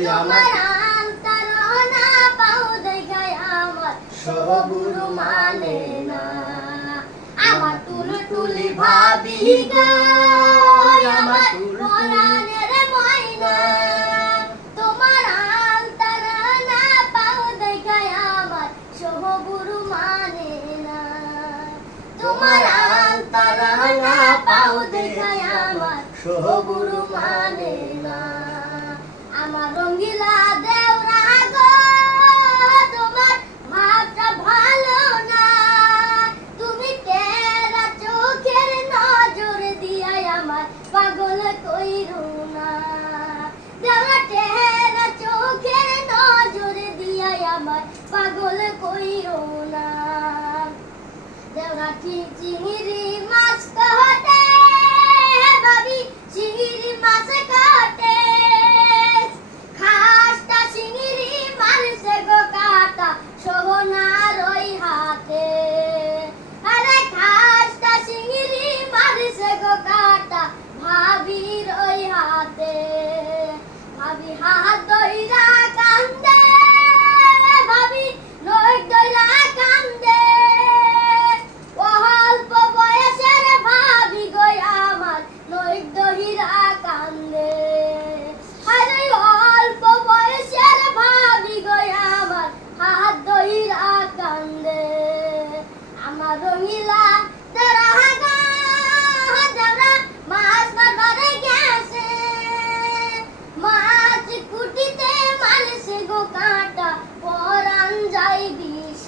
তোমার আন্তরনা পাও দেখায় আমার সবুরু মানে না আমার টুলটুলি ভাবি গো আমার পরাণের ময়না তোমার আন্তরনা পাও দেখায় আমার সবুরু মানে না তোমার আন্তরনা পাও দেখায় আমার সবুরু মানে না আমার রঙ্গিলা দেওরা গো তোমার ভাবটা ভালো না তুমি তেরা চোখের নজর দিয়াই আমার পাগল কইরো না দেওরা তেরা চোখের নজর দিয়াই আমার পাগল কইরো না দেওরা ঠিক চিংড়ি মাছ কাটে ভাবি চিংড়ি মাছ কাটে খাসটা চিংড়ি মারছে গো কাটা সোনার ওই হাতে আরে খাসটা চিংড়ি মারছে গো কাটা ভাবির ওই হাতে ভাবি হাত ধইরা কান্দে ভাবি নই ধইরা কান্দে অল্প বয়সের ভাবি গো আমার নই ধইরা কান্দে আরে অল্প বয়সের ভাবি গো আমার হাত ধইরা কান্দে আমার রঙিলা তারা গো যারা মাছ মারবারে গেছে মাছ কুটিতে মারছে গো কাটা পরান যাই বিষ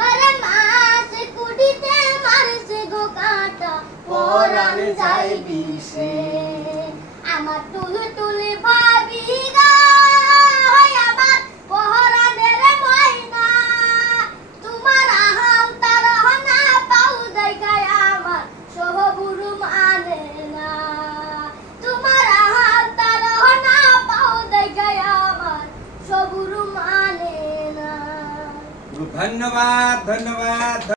আরে মাছ কুটিতে মারছে গো কাটা পরান যাই বিষে আমার টুলটুলি ভাবি গো আমার পরাণের ময়না তোমার আন্তরনা পাও দেখায় আমার সবুরু মানে না তোমার আন্তরনা পাও দেখায় আমার সবুরু মানে না ধন্যবাদ ধন্যবাদ।